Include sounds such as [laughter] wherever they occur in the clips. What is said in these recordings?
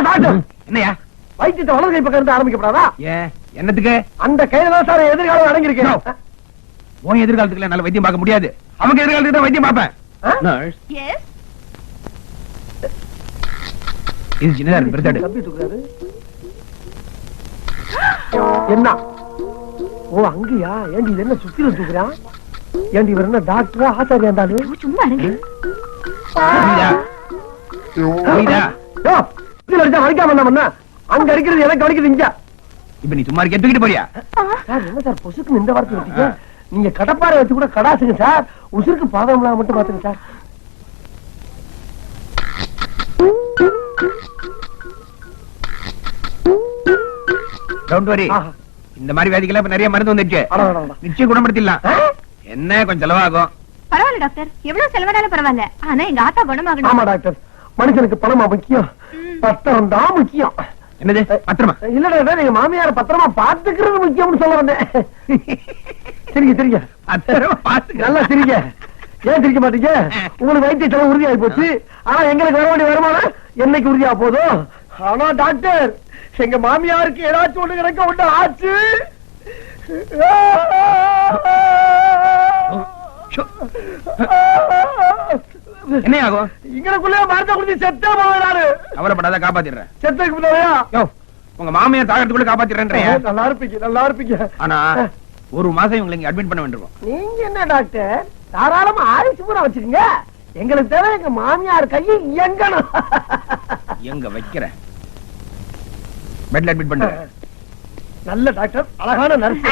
Doctor! என்னையா? வைத்தியத்தை வலது கை பக்கம் இருந்து ஆரம்பிக்கப்படாதா? ஏன் என்னத்துக்கு? அந்த கையில தான் சார் எதிர்காலம் அடங்கியிருக்கு. No. உன் எதிர்காலத்துக்குள்ள என்னால வைத்தியம் பார்க்க முடியாது. அவங்க எதிர்காலத்துக்கு தான் வைத்தியம் பார்ப்பேன். ஆ? நர்ஸ் எஸ் இது சின்னதா இருக்கு பெருசாடு. தம்பி தூக்குறாரு. என்ன? ஓ அங்கயா? ஏண்டி இது என்ன சுத்தில தூக்குறான் ஏண்டி இவர் என்ன டாக்டரா ஆச்சாரியா இருந்தாலும் சும்மா இருங்க. அடிச்சா வலிக்காம என்ன பண்ண அங்க அடிக்கிறது எனக்கு வலிக்குது இங்க? இப்ப நீ சும்மா இருக்க தூக்கிட்டு போறியா? சார் என்ன சார் பொசுக்கு இந்த வார்த்தை வச்சீங்க நீங்க கடப்பாறை வச்சு கூட கடாசுங்க சார். உசுருக்கு பாதம் மட்டும் பாத்துங்க சார். டோன்ட் வரி ஆஹா. இந்த மாதிரி வியாதிக்கெல்லாம் இப்ப நிறைய மருந்து வந்துருச்சு. நிச்சயம் குணப்படுத்திடலாம்? என்ன கொஞ்சம் செலவாகும். பரவாயில்ல டாக்டர். எவ்வளவு செலவானாலும் பரவாயில்ல. ஆனா எங்க ஆத்தா ஆமா குணமாகணும் டாக்டர். மனுஷனுக்கு பணமா முக்கியம். பத்திரம் தான் முக்கியம். என்னது? பத்திரமா? இல்ல டாக்டர் நீங்க மாமியார பத்திரமா பாத்துக்கிறது முக்கியம்னு சொல்ல வந்தேன். சரிங்க சரிங்க. பத்திரமா பாத்துக்க நல்லா சிரிங்க. ஏன் சிரிக்க மாட்டீங்க? உங்களுக்கு வைத்திய செலவு உறுதியாகி போச்சு. ஆனா எங்களுக்கு வர வேண்டிய வருமானம் என்னைக்கு உறுதியா போதும் ஆனா டாக்டர் எங்க மாமியாருக்கு ஏதாச்சும் ஒண்ணு கிடக்க ஒண்ணு ஆச்சு. என்ன ஆகும் இங்களுக்குள்ளே மரத்தை குடிச்சு செத்தே போவேனாரு கவலைப்படாத காப்பாத்திடுறேன். செத்துக்கு முன்னாடியா யோ உங்க மாமியார் தாகத்துக்குள்ள காப்பாத்திடுறேன்றேன் நல்லா இருப்பீங்க நல்லா இருப்பீங்க. ஆனா ஒரு மாசம் இவங்களை இங்க அட்மிட் பண்ண வேண்டியிருக்கும். நீங்க என்ன டாக்டர்? தாராளமா ஆயுசு பூரா வச்சிருங்க. எங்களுக்கு தேவை எங்க மாமியார் கையை இயங்கணும். எங்க வைக்கிறேன். பெட்ல அட்மிட் பண்றேன் நல்ல டாக்டர் அழகான நர்ஸ்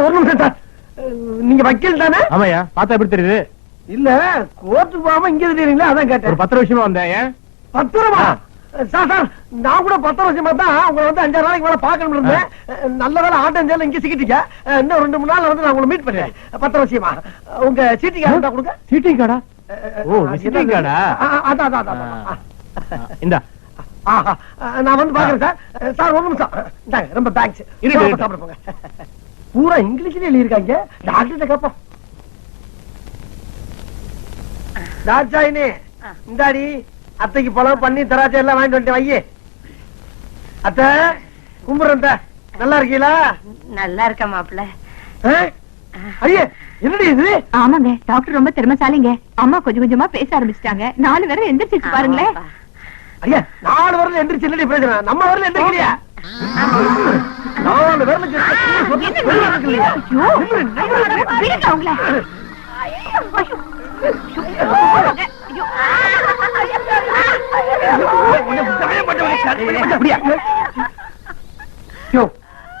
ஒரு நிமிஷம் சார். நீங்க வக்கீல் தானே? ஆமாயா பார்த்தா எப்படி தெரியுது? இல்ல கோர்ட்டுக்கு போகாம இங்க இருக்கீங்களா அதான் கேட்டேன். பத்து விஷயமா வந்தேன் பத்திரமா? சார் சார் நான் கூட பத்து வருஷமா தான் உங்களை வந்து அஞ்சாறு நாளைக்கு மேல பாக்கணும் இருந்தேன். நல்ல வேலை ஆட்டம் இங்க சிக்கிட்டீங்க இன்னும் ரெண்டு மூணு நாள்ல வந்து நான் உங்களை மீட் பண்ணேன் பத்து வருஷமா? உங்க சீட்டிங் இருந்தா கொடுங்க. சீட்டிங் கார்டா ஓ, ஆ? அஹ், அதான் அதான் அதான், இந்தா. நான் வந்து பாக்குறேன் சார். சார் ஒரு நிமிஷம். இந்தாங்க, ரொம்ப தேங்க்ஸ் இருக்கு, இருக்கு. சாப்பிட போங்க. பூரா இங்கிலீஷ்ல எழுதியிருக்காங்க. டாக்டர் கேப்போம். தாட்சாயினி இந்தாடி. அத்தைக்கு பழம் பண்ணி தராச்சை எல்லாம் வாங்கிட்டு வந்துட்டு வையே. அத்தை கும்பிடுறேன். நல்லா இருக்கீங்களா? நல்லா இருக்க மாப்பிள்ள? ஐயே என்னடி இது? ஆமாங்க டாக்டர் ரொம்ப திறமைசாலிங்க. அம்மா கொஞ்சம் கொஞ்சமா பேச ஆரம்பிச்சிட்டாங்க. நாலு பேரும் எந்திரிச்சிச்சு பாருங்களேன். ஐயா நாலு வரல எந்திரிச்சு என்னடி நம்ம வரல எந்திரிக்கலையா? நாலு வரல ஐயோ, விடுங்க அவங்கள.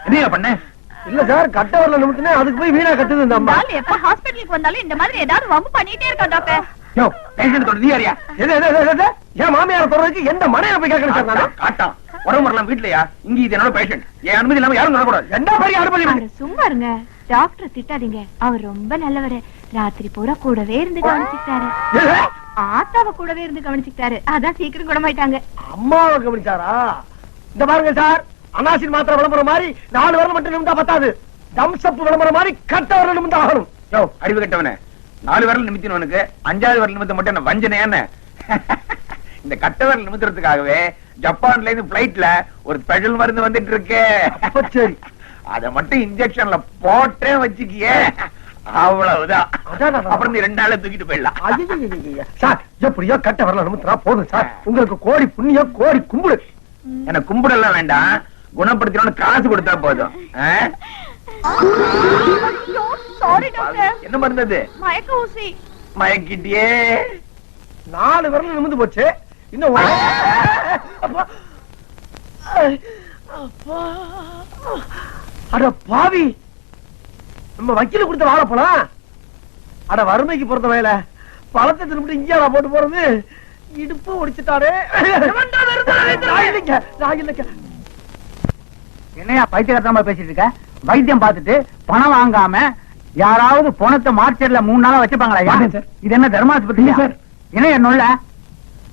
என்னையா பண்ண? இல்ல சார் கட்ட வரல நிமித்தினே அதுக்கு போய் வீணா கத்துது இந்த அம்மா. எப்ப ஹாஸ்பிட்டலுக்கு வந்தாலும் இந்த மாதிரி ஏதாவது வம்பு பண்ணிட்டே இருக்கா டாக்டர். யோ பேஷண்ட் தொட நீ யாரியா எது, எது, எது, எது? என் மாமியார் சொல்றதுக்கு எந்த மனையில போய் கேட்கணும் சார் நானு? காட்டான் உடம்பு வரலாம் வீட்லயா? இங்க இது என்னோட பேஷண்ட் என் அனுமதி இல்லாம யாரும் நடக்கூடாது என்ன பெரிய அனுமதி சும்மா இருங்க. டாக்டர் திட்டாதீங்க. அவர் ரொம்ப நல்லவரு. ராத்திரி பூரா கூடவே இருந்து கவனிச்சுக்கிட்டாரு எது? ஆத்தாவ கூடவே இருந்து கவனிச்சுக்கிட்டாரு. அதான் சீக்கிரம் குணமாயிட்டாங்க. அம்மாவை கவனிச்சாரா? இந்த பாருங்க சார் அனாசின் மாத்திரை விளம்பரம் மாதிரி நாலு வரல மட்டும் நிமிந்தா பத்தாது. தம்சப் விளம்பரம் மாதிரி கட்ட வரல நிமிந்தா ஆகணும். யோ அறிவு கட்டவனே. நாலு விரல் நிமித்தினவனுக்கு அஞ்சாவது விரல் நிமித்த மட்டும் என்ன வஞ்சனையான [laughs] இந்த கட்ட விரல் நிமித்துறதுக்காகவே ஜப்பான்ல இருந்து பிளைட்ல ஒரு ஸ்பெஷல் மருந்து வந்துட்டு இருக்கு. சரி. [laughs] அத மட்டும் இன்ஜெக்ஷன்ல போட்டே வச்சுக்கியே. அவ்வளவுதான். அப்புறம் நீ ரெண்டு நாள்ல தூக்கிட்டு போயிடலாம். சார் எப்படியோ கட்ட வரல நிமித்தினா போதும் சார். உங்களுக்கு கோடி புண்ணியம் கோடி கும்பிடு. எனக்கு கும்பிடலாம் வேண்டாம். குணப்படுத்தணும்னு காசு கொடுத்தா போதும். ஆ? சாரி டாக்டர் என்ன மருந்து அது மயக்க ஊசி. மயக்கிட்டியே. நாலு விரல் நிமிந்து போச்சு. இன்னும். அட பாவி. நம்ம வக்கீல கொடுத்த வாழைப்பழம் அட வறுமைக்கு பொறுத்த வயல பழத்தை திரும்பி இங்கேயா போட்டு போறது. இடுப்பு ஒடிச்சுட்டாரே. என்னையா பைத்தியகாரமா பேசிட்டு இருக்க? வைத்தியம் பார்த்துட்டு பணம் வாங்காம யாராவது பணத்தை மார்க்கெட்ல மூணு நாளா வச்சுப்பாங்களா சார். இது என்ன தர்மாஸ்பத்திரி சார். என்ன என்னுள்ள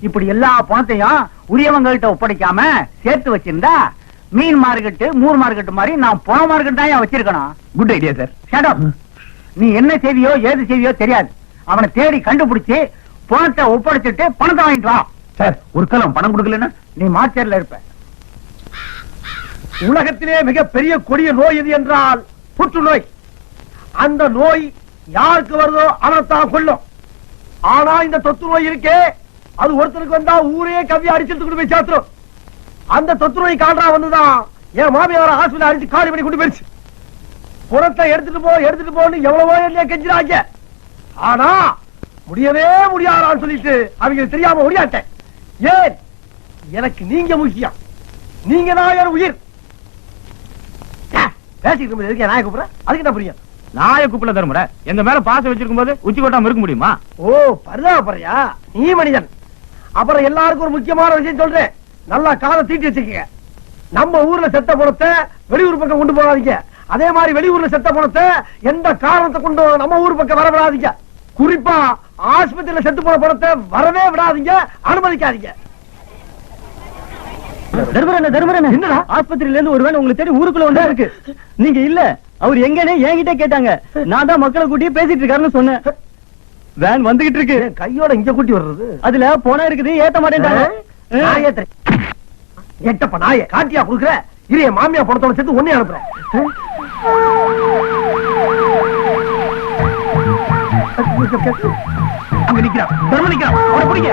இப்படி எல்லா பணத்தையும் உரியவங்கள்ட்ட ஒப்படைக்காம சேர்த்து வச்சிருந்தா மீன் மார்க்கெட்டு மூர் மார்க்கெட்டு மாதிரி நான் பண மார்க்கெட் தான் வச்சிருக்கணும். Good idea sir up. நீ என்ன செய்வியோ ஏது செய்வியோ தெரியாது. அவனை தேடி கண்டுபிடிச்சு பணத்தை ஒப்படைச்சிட்டு பணத்தை வாங்கிட்டு வா. சார் ஒரு காலம் பணம் கொடுக்கலன்னா? நீ மார்ச்சர்ல இருப்ப. உலகத்திலே மிகப்பெரிய கொடிய நோய் எது என்றால் புற்றுநோய். அந்த நோய் யாருக்கு வருதோ அவனைத்தான் கொல்லும். ஆனா இந்த தொத்து நோய் இருக்கே. அது ஒருத்தருக்கு வந்தா ஊரே கவ்வி அடிச்சுட்டு கொண்டு போய் சேர்த்துரும். அந்த தொத்து நோய் கால்ரா வந்துதான். என் மாமியார ஹாஸ்பிட்டல் அடிச்சு காலி பண்ணி கொண்டு போயிருச்சு. புறத்தை எடுத்துட்டு போ எடுத்துட்டு போன்னு எவ்வளவோ என்ன கெஞ்சிராங்க ஆனா முடியவே முடியாதான்னு சொல்லிட்டு அவங்க தெரியாம முடியாட்டேன் ஏன்? எனக்கு நீங்க முக்கியம். நீங்க தான் என் உயிர். ஆ, பேசிட்டு இருக்கும்போது எதுக்கு நாய கூப்பிடுற? அதுக்கு என்ன புரியும்? நாய கூப்பிட தருமுறை. எங்க மேல பாசம் வச்சிருக்கும் போது உச்சி கொட்டாம இருக்க முடியுமா? ஓ பரிதாபப்படுறியா நீ மனிதன். அப்புறம் எல்லாருக்கும் ஒரு முக்கியமான விஷயம் சொல்றேன். நல்லா காதை தீட்டி வச்சுக்கங்க நம்ம ஊர்ல செத்த பணத்தை வெளியூர் பக்கம் கொண்டு போகாதீங்க. அதே மாதிரி வெளியூர்ல செத்த பணத்தை எந்த காரணத்தை கொண்டு நம்ம ஊர் பக்கம் வர விடாதீங்க குறிப்பா ஆஸ்பத்திரியில செத்து போன பணத்தை வரவே விடாதீங்க. அனுமதிக்காதீங்க. தர்மரண்ண தர்மரண்ண என்னடா? ஆஸ்பத்திரியில இருந்து ஒருவேளை உங்களுக்கு தெரியும் ஊருக்குள்ள ஒன்றா இருக்கு. நீங்க இல்ல அவர் எங்கன்னு என்கிட்ட கேட்டாங்க. நான் தான் மக்களை கூட்டியே பேசிட்டு இருக்காருன்னு சொன்னேன். [laughs] வேன் வந்துகிட்டு இருக்கு. கையோட இங்க கூட்டி வர்றது? அதுல போனா இருக்குது ஏத்த ஏத்துறேன். எட்டப்ப நாய காட்டியா குடுக்குற? இரு என் மாமியா பணத்தோட சேர்த்து ஒன்னே அனுப்புறேன் அங்க நிக்கிறான் தர்ம நிக்கிறான் அவனை பிடிங்க.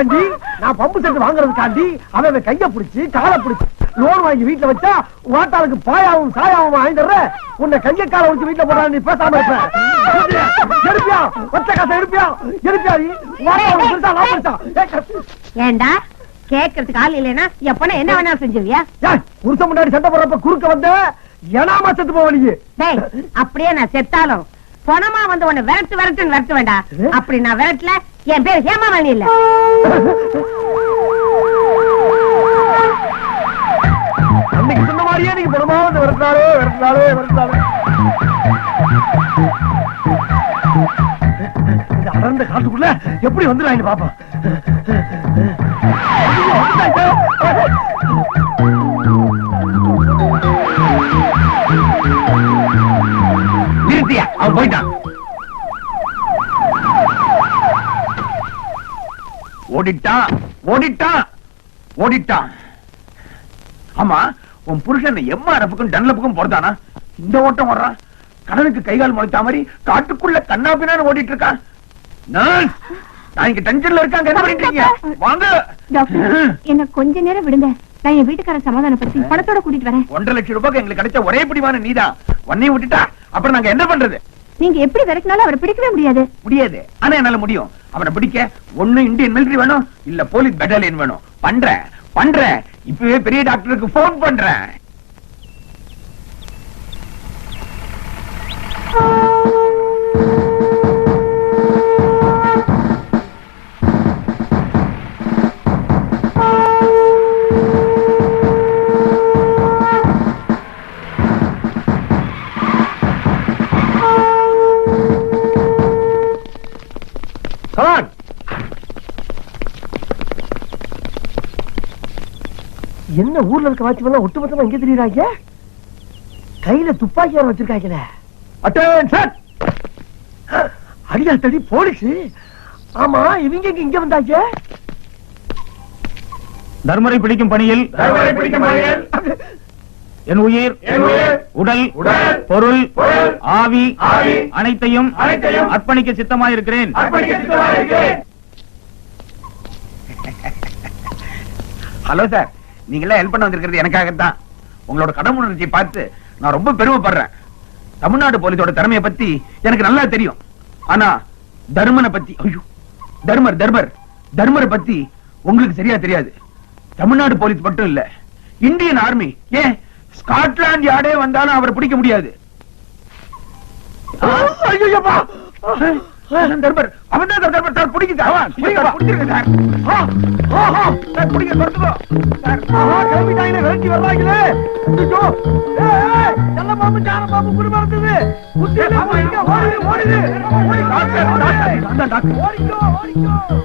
ஏண்டி நான் பம்பு செட்டு வாங்குறதுக்காண்டி அவன் கைய பிடிச்சு காலை பிடிச்சு லோன் வாங்கி வீட்டுல வச்சா வாட்டாளுக்கு பாயாவும் சாயாவும் வாங்கிடுற உன்னை கைய காலை வச்சு வீட்டுல போடா நீ பேசாம இருப்ப. எடுப்பியா ஒத்த காசை எடுப்பியா எடுப்பியா நீ? ஏண்டா? கேக்குறதுக்கு ஆள் இல்லைன்னா எப்பன என்ன வேணாலும் செஞ்சிருவியா? ஏய், புருஷன் முன்னாடி சண்டை போடுறப்ப குறுக்க வந்த ஏனாமா செத்து போவ நீ. டேய் அப்படியே நான் செத்தாலும் பணமா வந்து உன்னை விரட்டு விரட்டுன்னு விரட்டு வேண்டாம் அப்படி நான் விரட்டல என் பேர் ஹேமாமணி இல்ல. அன்னைக்கு சொன்ன மாதிரியே நீங்க படமாவது வந்து விரட்டினாலே விரட்டினாலே. இந்த அடர்ந்த காட்டுக்குள்ள எப்படி வந்துடுறாங்க பாப்பா? நிறுத்தியா? அவன் போயிட்டான். ஓடிட்டான் ஓடிட்டான் ஓடிட்டான் ஆமா உன் புருஷன் எம்ஆர்எஃப்க்கும் டன்லப்புக்கும் பொறுத்தானா இந்த ஓட்டம் வர்றான் கடனுக்கு கைகால் முளைச்சா மாதிரி காட்டுக்குள்ள கண்ணா பின்னான்னு ஓடிட்டு இருக்கான் நர்ஸ், நான் இங்க டென்ஷன்ல இருக்காங்க என்ன வாங்க. என்ன கொஞ்ச நேரம் விடுங்க. நான் என் வீட்டுக்கார சமாதானப்படுத்தி பணத்தோட கூட்டிட்டு வரேன். ஒன்றரை லட்சம் ரூபாய்க்கு எங்களுக்கு கிடைச்ச ஒரே பிடிமான நீதான் உன்னையும் விட்டுட்டா அப்புறம் நாங்க என்ன பண்றது? நீங்க எப்படி விரட்டினாலும் அவரை பிடிக்கவே முடியாது. முடியாது. ஆனா என்னால முடியும். அவனை பிடிக்க ஒண்ணு இந்தியன் மிலிட்டரி வேணும் இல்ல போலீஸ் பெட்டாலியன் வேணும். பண்றேன் பண்றேன். இப்பவே பெரிய டாக்டருக்கு போன் பண்றேன். என்ன ஊர்ல இருக்க வாட்ச்மேன் ஒட்டுமொத்தமா எங்க தெரியுறாங்க? கையில துப்பாக்கி வேற வச்சிருக்காங்களே அட்டென்ஷன் அடியா தடி போலீஸ். ஆமா இவங்க எங்க இங்க வந்தாங்க? தர்மரை பிடிக்கும் பணியில். தர்மரை பிடிக்கும் பணியில். என் உயிர் என் உயிர், உடல் உடல், பொருள் பொருள், ஆவி ஆவி, அனைத்தையும் அனைத்தையும் அர்ப்பணிக்க சித்தமாயிருக்கிறேன். [laughs] Hello sir. நீங்க எல்லாம் ஹெல்ப் பண்ண வந்திருக்கிறது எனக்காகத்தான். உங்களோட கடமுணர்ச்சியை பார்த்து நான் ரொம்ப பெருமைப்படுறேன். தமிழ்நாடு போலீஸோட திறமையை பத்தி எனக்கு நல்லா தெரியும். ஆனா தர்மனை பத்தி ஐயோ தர்மர் தர்மர் தர்மரை பத்தி உங்களுக்கு சரியா தெரியாது. தமிழ்நாடு போலீஸ் மட்டும் இல்ல இந்தியன் ஆர்மி ஏன் ஸ்காட்லாந்து யார்டே வந்தாலும் அவரை பிடிக்க முடியாது. ஐயோப்பா தர்மர். அவன் தான் தர்மர். சார் பிடிக்க சார். அவன். Sir sir. பிடிக்க சார் ஆஹா, கிளம்பிட்டாங்களே விரட்டி வர்றாங்களே. நல்ல பாம்பு சார பாம்பு ஓடுது ஓடுது. ஓடிக்கோ ஓடிக்கோ.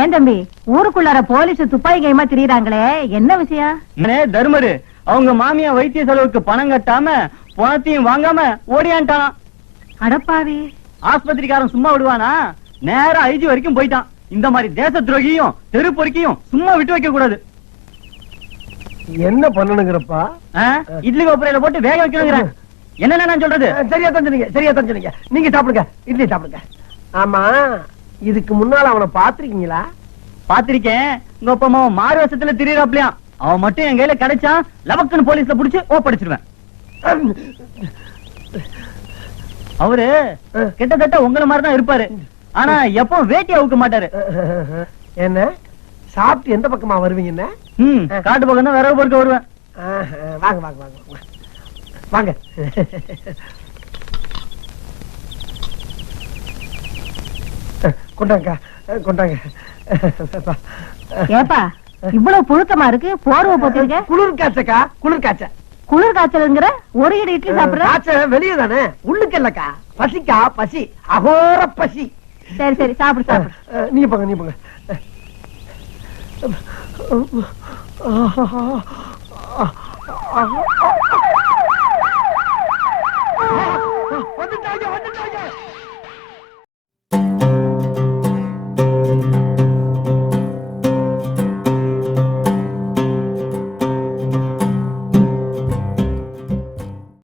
ஏன் தம்பி? ஊருக்குள்ளார போலீஸ் துப்பாக்கி கைமா திரியறாங்களே. என்ன விஷயம்? தர்மரு. அவங்க மாமியா வைத்திய செலவுக்கு பணம் கட்டாம பணத்தையும் வாங்காம ஓடியான்ட்டான் அடப்பாவி. ஆஸ்பத்திரிக்காரன் சும்மா விடுவானா? நேரா ஐஜி வரைக்கும் போயிட்டான். இந்த மாதிரி தேச துரோகியும் தெரு பொறுக்கியும் சும்மா விட்டு வைக்க கூடாது என்ன பண்ணணுங்கிறப்பா? இட்லி கோப்பரையில போட்டு வேக வைக்கணுங்கிறேன். என்னென்ன நான் சொல்றது? சரியா தான் சொன்னீங்க சரியா தான் சொன்னீங்க நீங்க சாப்பிடுங்க இட்லி சாப்பிடுங்க. ஆமா இதுக்கு முன்னால அவனை பாத்திருக்கீங்களா பாத்திருக்கேன் உங்க அப்பா அம்மா மாறு வருஷத்துல திரியறாப்லயா? அவன் மட்டும் என் கையில கிடைச்சான் லவக்குன்னு போலீஸ்ல புடிச்சு ஓப்படிச்சிருவேன் அவரு கிட்டத்தட்ட உங்கள மாதிரி தான் இருப்பாரு. ஆனா எப்போ வேட்டி அவுக்க மாட்டாரு. என்ன? சாப்பிட்டு எந்த பக்கமா வருவீங்க என்ன? ம் காட்டு பக்கம் தான் விறகு பொறுக்க வருவேன். வாங்க வாங்க வாங்க வாங்க. வாங்க. கொண்டாங்க கொண்டாங்க. ஏப்பா இவ்வளவு புழுக்கமா இருக்கு? போர்வை போட்டிருக்க? குளிர் காய்ச்சக்கா குளிர் காய்ச்ச. குளிர் காய்ச்சலுங்கிற ஒரு இடி இட்லி சாப்பிடுற காய்ச்ச வெளியே தானே உள்ளுக்கு இல்லக்கா பசிக்கா பசி அகோர பசி சரி சரி சாப்பிடு சாப்பிடு நீங்க போங்க நீங்க போங்க வந்துட்டாங்க வந்துட்டாங்க